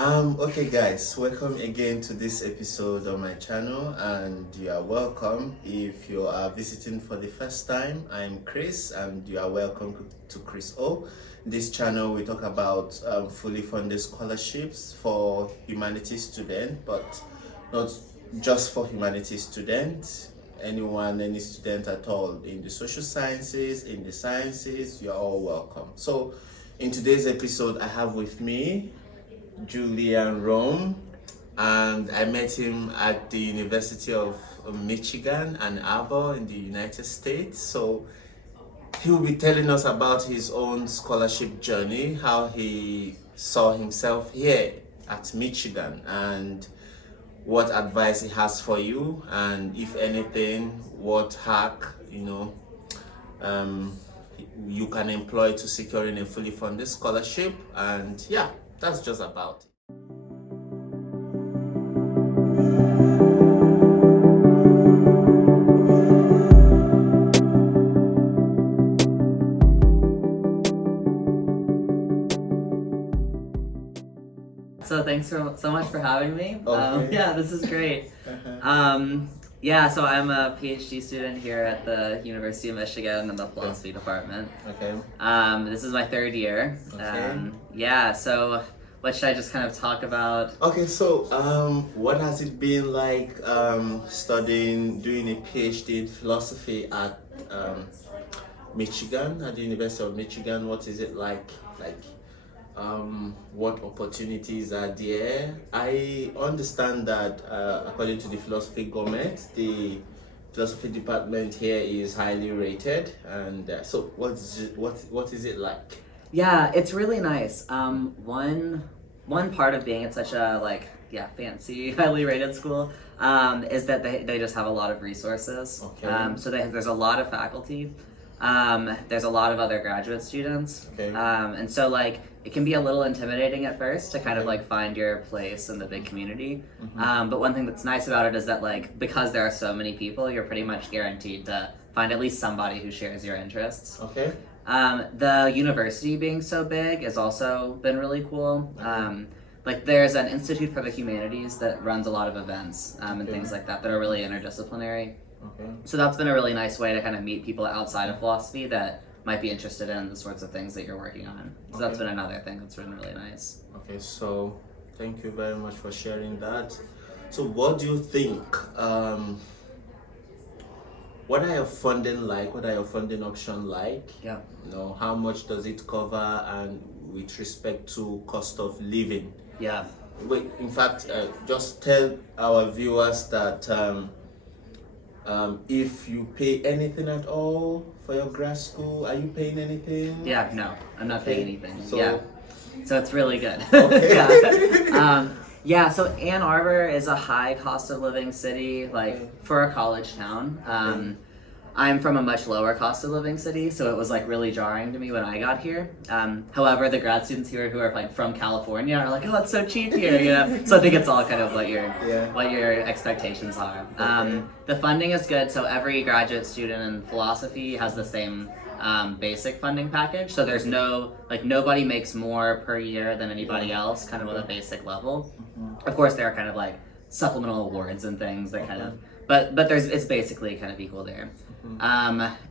Okay guys, welcome again to this episode of my channel and you are welcome. If you are visiting for the first time, I'm Chris and you are welcome to Chrys-O. This channel we talk about fully funded scholarships for humanities students, but not just for humanities students. Any student at all in the social sciences, in the sciences, you're all welcome. So in today's episode, I have with me Julian Rome, and I met him at the University of Michigan, Ann Arbor in the United States. So he will be telling us about his own scholarship journey, how he saw himself here at Michigan, and what advice he has for you, and if anything, what hack um, you can employ to securing a fully funded scholarship. And yeah, that's just about it. So thanks so much for having me. Okay. Yeah, this is great. So I'm a PhD student here at the University of Michigan in the philosophy department. Okay. This is my third year. Okay. So what should I just kind of talk about? Okay, so what has it been like doing a PhD in philosophy at Michigan, at the University of Michigan? What is it like? What opportunities are there? I understand that according to the philosophy government, the philosophy department here is highly rated, and so what is it like? Yeah, it's really nice. One part of being at such a fancy, highly rated school is that they just have a lot of resources. Okay. So there's a lot of faculty. There's a lot of other graduate students. Okay. And so it can be a little intimidating at first to kind of find your place in the big community. But one thing that's nice about it is that because there are so many people, you're pretty much guaranteed to find at least somebody who shares your interests. Okay. The university being so big has also been really cool. There's an Institute for the Humanities that runs a lot of events and things like that are really interdisciplinary. Okay. So that's been a really nice way to kind of meet people outside of philosophy that might be interested in the sorts of things that you're working on. So that's been another thing that's been really nice. Okay, so thank you very much for sharing that. So what do you think? What are your funding like? What are your funding options like? Yeah. How much does it cover, and with respect to cost of living? Yeah. Wait, in fact, just tell our viewers that if you pay anything at all for your grad school, are you paying anything? Yeah, no, I'm not paying anything. So, So it's really good. Okay. So Ann Arbor is a high cost of living city, for a college town. I'm from a much lower cost of living city, so it was really jarring to me when I got here. However, the grad students here who are from California are oh, it's so cheap here, So I think it's all kind of what your expectations are. The funding is good, so every graduate student in philosophy has the same basic funding package. So there's nobody makes more per year than anybody else, kind of on a basic level. Of course, there are kind of supplemental awards and things that kind of, but it's basically kind of equal there.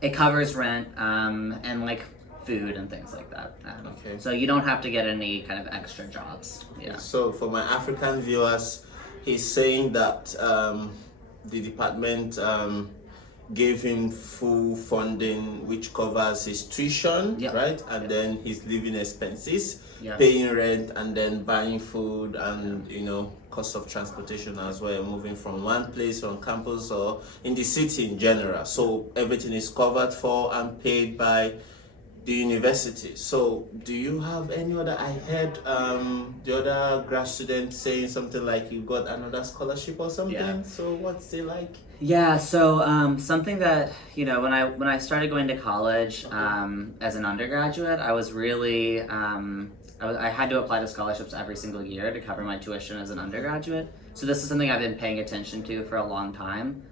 It covers rent and food and things like that. Okay. So you don't have to get any kind of extra jobs. Yeah. So for my African viewers, he's saying that the department gave him full funding, which covers his tuition, right? And then his living expenses, paying rent, and then buying food, and cost of transportation as well, moving from one place on campus or in the city in general. So everything is covered for and paid by the university. So do you have any other? I heard the other grad student saying something like you got another scholarship or something. Yeah. So what's it like? Yeah, so something that when I started going to college as an undergraduate, I was really I had to apply to scholarships every single year to cover my tuition as an undergraduate. So this is something I've been paying attention to for a long time.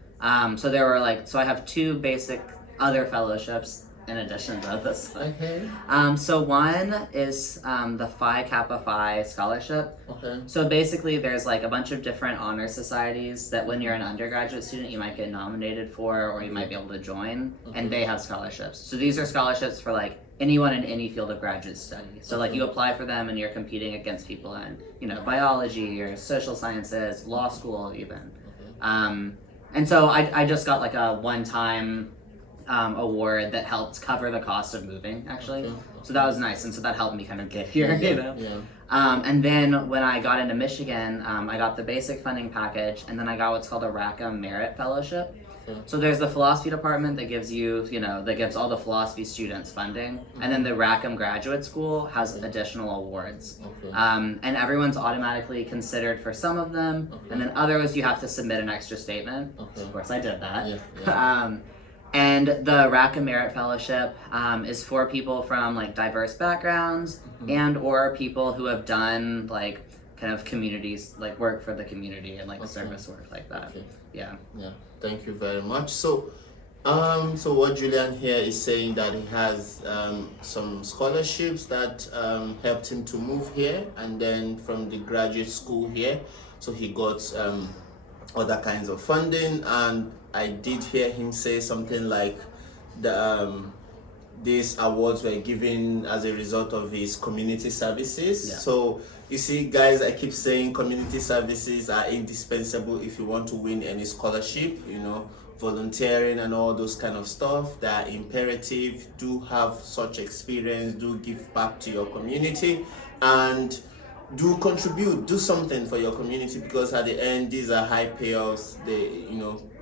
So there were I have two basic other fellowships in addition to this one. Okay. So one is the Phi Kappa Phi scholarship. Okay. So basically, there's like a bunch of different honor societies that when you're an undergraduate student, you might get nominated for, or you might be able to join, and they have scholarships. So these are scholarships for like anyone in any field of graduate study. So like you apply for them, and you're competing against people in biology or social sciences, law school even. And so I just got like a one-time award that helped cover the cost of moving, actually. Okay. So that was nice, and so that helped me kind of get here, Yeah. And then when I got into Michigan, I got the basic funding package, and then I got what's called a Rackham Merit Fellowship. Okay. So there's the philosophy department that gives that gives all the philosophy students funding, and then the Rackham Graduate School has additional awards. Okay. And everyone's automatically considered for some of them, and then others you have to submit an extra statement. Okay. So of course I did that. Yeah. And the Rackham Merit Fellowship is for people from like diverse backgrounds and or people who have done like kind of communities, like work for the community and like service work like that. Okay. Yeah. Yeah. Thank you very much. So, so what Julian here is saying that he has some scholarships that helped him to move here, and then from the graduate school here, so he got other kinds of funding. And I did hear him say something like these awards were given as a result of his community services. Yeah. So you see, guys, I keep saying community services are indispensable if you want to win any scholarship. Volunteering and all those kind of stuff, they are imperative. Do have such experience, do give back to your community, and do contribute, do something for your community, because at the end these are high payoffs,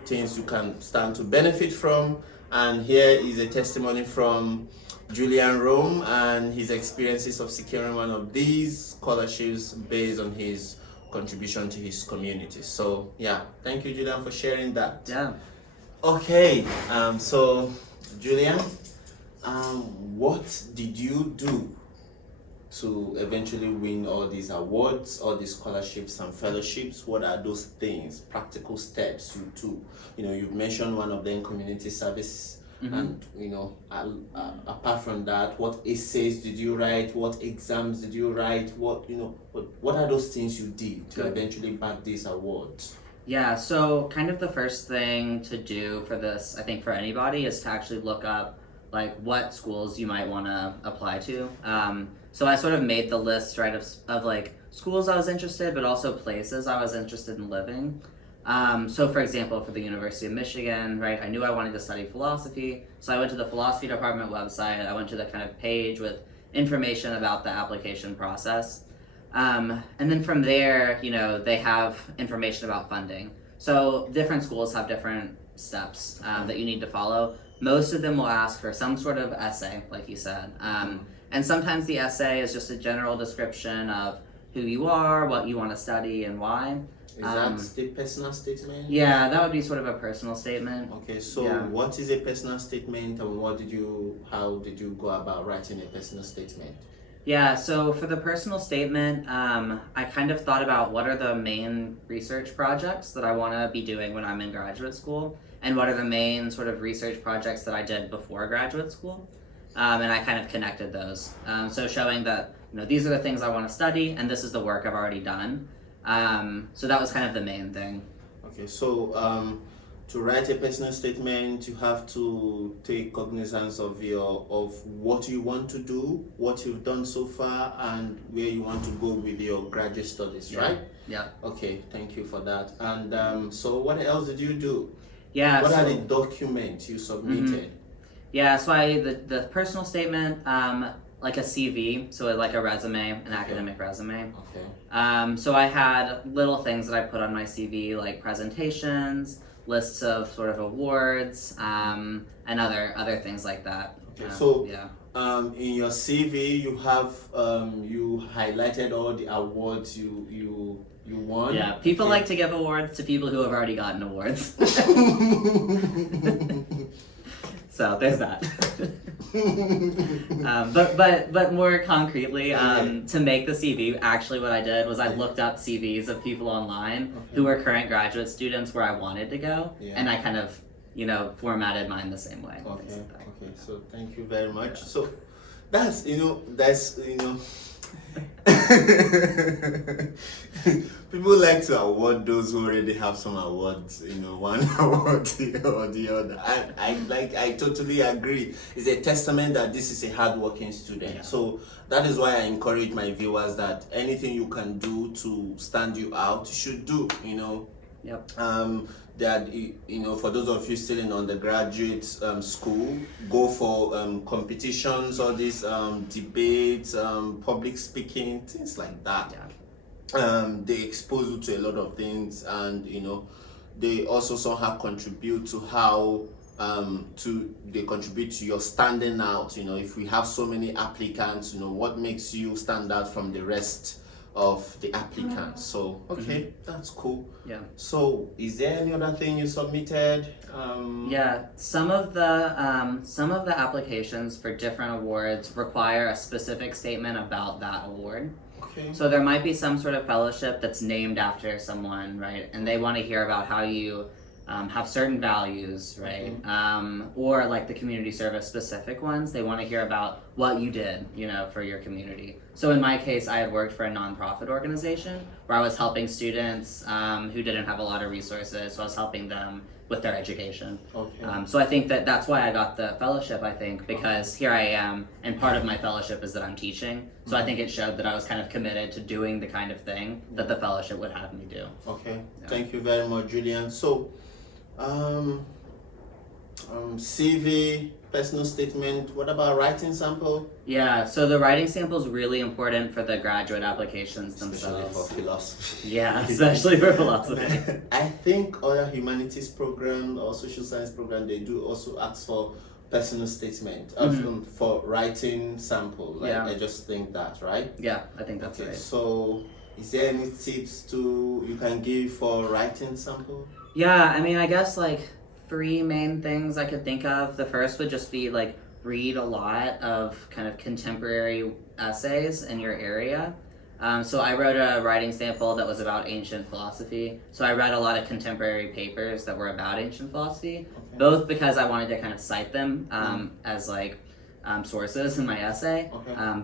things you can stand to benefit from. And here is a testimony from Julian Rome and his experiences of securing one of these scholarships based on his contribution to his community. So yeah, thank you, Julian, for sharing that. Yeah. Okay, so Julian, what did you do to eventually win all these awards, all these scholarships and fellowships? What are those things, practical steps you took? You've mentioned one of them, community service. And apart from that, what essays did you write? What exams did you write? What are those things you did to eventually bag these awards? Yeah, so kind of the first thing to do for this, I think for anybody, is to actually look up like what schools you might want to apply to. So I sort of made the list, right, of like schools I was interested, but also places I was interested in living. So for example, for the University of Michigan, right, I knew I wanted to study philosophy, so I went to the philosophy department website. I went to the kind of page with information about the application process. And then from there, they have information about funding. So different schools have different steps that you need to follow. Most of them will ask for some sort of essay, like you said. And sometimes the essay is just a general description of who you are, what you want to study, and why. Is that the personal statement? Yeah, that would be sort of a personal statement. Okay, so what is a personal statement, and how did you go about writing a personal statement? Yeah, so for the personal statement, I kind of thought about what are the main research projects that I want to be doing when I'm in graduate school, and what are the main sort of research projects that I did before graduate school. And I kind of connected those. So showing that, these are the things I want to study, and this is the work I've already done. So that was kind of the main thing. Okay, so to write a personal statement, you have to take cognizance of what you want to do, what you've done so far, and where you want to go with your graduate studies, right? Yeah. Okay, thank you for that. And so what else did you do? Yeah. What are the documents you submitted? Yeah, so the personal statement, like a CV, so like a resume, an academic resume. Okay. So I had little things that I put on my CV, like presentations, lists of sort of awards, and other things like that. Okay. So in your CV, you have you highlighted all the awards you won. Yeah, people like to give awards to people who have already gotten awards. So there's that. But more concretely, to make the CV, actually what I did was I looked up CVs of people online who were current graduate students where I wanted to go, and I kind of formatted mine the same way. Okay. Things like that. Okay. So thank you very much. So that's people like to award those who already have some awards, one award or the other. I totally agree. It's a testament that this is a hardworking student. Yeah. So that is why I encourage my viewers that anything you can do to stand you out, you should do. Yep. That for those of you still in undergraduate school, go for competitions, all these debates, public speaking, things like that. Yeah. They expose you to a lot of things, and they also somehow contribute to how they contribute to your standing out. If we have so many applicants, what makes you stand out from the rest of the applicants. So okay, that's cool. Yeah. So is there any other thing you submitted? Yeah, some of the applications for different awards require a specific statement about that award. Okay. So there might be some sort of fellowship that's named after someone, right? And they want to hear about how you have certain values, right? Or like the community service specific ones, they want to hear about what you did, for your community. So in my case, I had worked for a nonprofit organization where I was helping students who didn't have a lot of resources. So I was helping them with their education. Okay. So I think that's why I got the fellowship, I think, because here I am, and part of my fellowship is that I'm teaching. So I think it showed that I was kind of committed to doing the kind of thing that the fellowship would have me do. Okay. Yeah. Thank you very much, Julian. So, CV, personal statement, what about writing sample? Yeah, so the writing sample is really important for the graduate applications Especially themselves. for philosophy. Yeah, especially for philosophy. I think other humanities program or social science program, they do also ask for personal statement for writing sample. I just think that, right? Yeah, I think that's right. So is there any tips you can give for writing sample? Yeah, I mean, I guess like 3 main things I could think of. The first would just be like read a lot of kind of contemporary essays in your area. So I wrote a writing sample that was about ancient philosophy. So I read a lot of contemporary papers that were about ancient philosophy, both because I wanted to kind of cite them as like sources in my essay,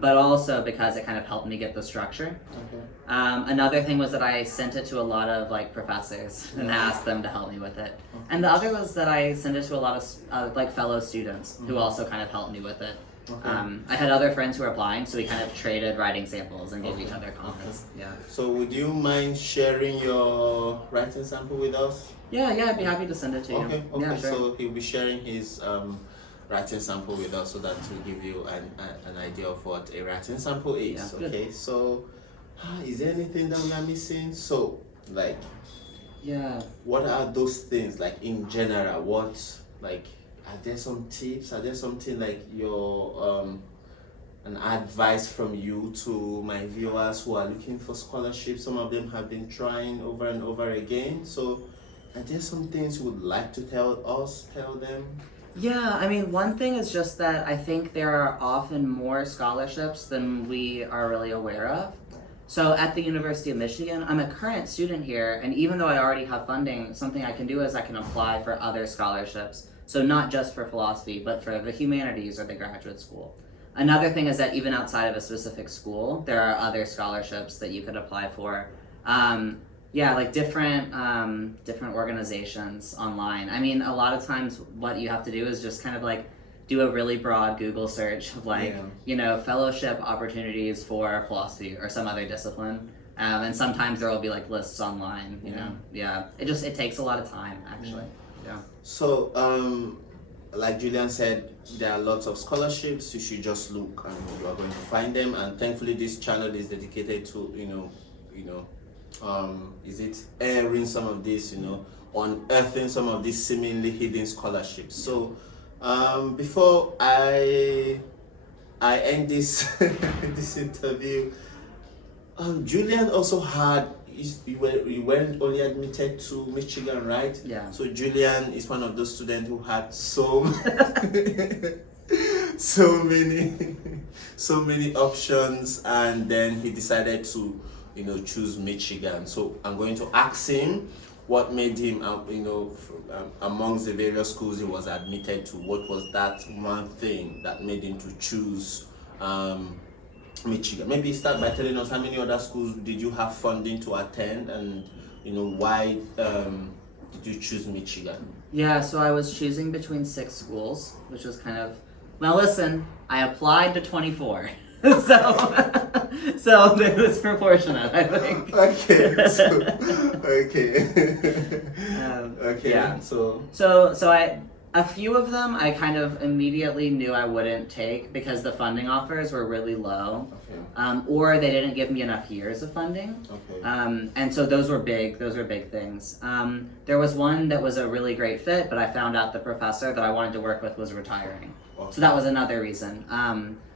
but also because it kind of helped me get the structure. Another thing was that I sent it to a lot of like professors and asked them to help me with it. And the other was that I sent it to a lot of like fellow students who also kind of helped me with it. I had other friends who were applying, so we kind of traded writing samples and gave each other comments. Yeah. So would you mind sharing your writing sample with us? Yeah, I'd be happy to send it to you. Okay. Yeah, sure. So he'll be sharing his writing sample with us, so that will give you an idea of what a writing sample is. Yeah, okay. So is there anything that we are missing? So like, what are those things like in general? Are there some tips? Are there something like your an advice from you to my viewers who are looking for scholarships? Some of them have been trying over and over again. So are there some things you would like to tell them? Yeah, I mean, one thing is just that I think there are often more scholarships than we are really aware of. So at the University of Michigan, I'm a current student here, and even though I already have funding, something I can do is I can apply for other scholarships. So not just for philosophy, but for the humanities or the graduate school. Another thing is that even outside of a specific school, there are other scholarships that you could apply for. Like different organizations online. I mean, a lot of times what you have to do is just kind of like do a really broad Google search of fellowship opportunities for philosophy or some other discipline. And sometimes there will be like lists online, you know. Yeah. It takes a lot of time actually. Yeah. So like Julian said, there are lots of scholarships. You should just look and you are going to find them. And thankfully this channel is dedicated to, airing some of this, unearthing some of these seemingly hidden scholarships. So before I end this this interview, Julian also had, you weren't only admitted to Michigan, right? Yeah. So Julian is one of those students who had so many options, and then he decided to choose Michigan. So I'm going to ask him what made him, amongst the various schools he was admitted to, what was that one thing that made him to choose Michigan? Maybe start by telling us how many other schools did you have funding to attend, and why did you choose Michigan? Yeah, so I was choosing between 6 schools, which was kind of, now listen, I applied to 24. so it was proportionate, I think. Okay. Okay. Yeah. So A few of them I kind of immediately knew I wouldn't take because the funding offers were really low, or they didn't give me enough years of funding. Okay. And so those were big things. There was one that was a really great fit, but I found out the professor that I wanted to work with was retiring. Okay. So that was another reason.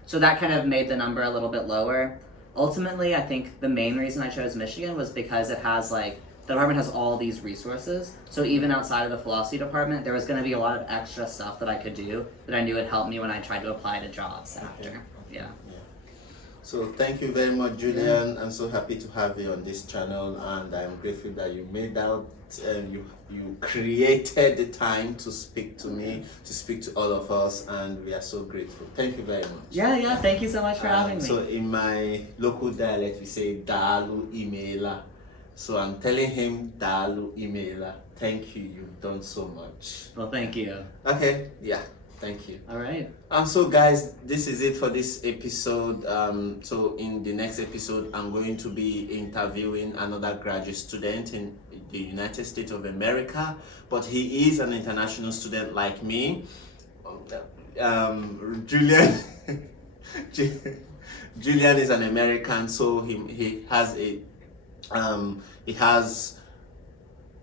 So that kind of made the number a little bit lower. Ultimately, I think the main reason I chose Michigan was because it has the department has all these resources. So even outside of the philosophy department, there was going to be a lot of extra stuff that I could do that I knew would help me when I tried to apply to jobs after. Yeah. So thank you very much, Julian. I'm so happy to have you on this channel, and I'm grateful that you made out and you created the time to speak to me, to speak to all of us, and we are so grateful. Thank you very much. Yeah. Thank you so much for having me. So in my local dialect, we say Dalu Imela. So I'm telling him Dalu Imela. Thank you. You've done so much. Well, thank you. Okay. Yeah. Thank you. All right. So guys, this is it for this episode. So in the next episode, I'm going to be interviewing another graduate student in the United States of America, but he is an international student like me. Julian. Julian is an American, so he has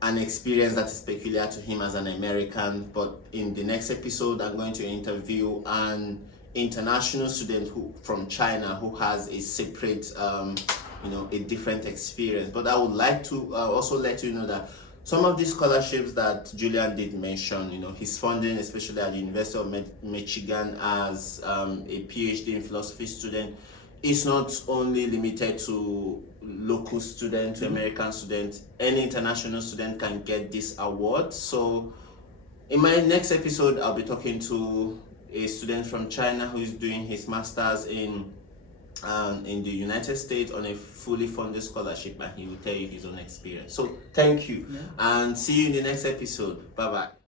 an experience that is peculiar to him as an American. But in the next episode, I'm going to interview an international student from China who has a separate, a different experience. But I would like to also let you know that some of these scholarships that Julian did mention, his funding, especially at the University of Michigan as a PhD in philosophy student, is not only limited to local students, to American students. Any international student can get this award. So in my next episode, I'll be talking to a student from China who is doing his master's in the United States on a fully funded scholarship, and he will tell you his own experience. So thank you, and see you in the next episode. Bye bye.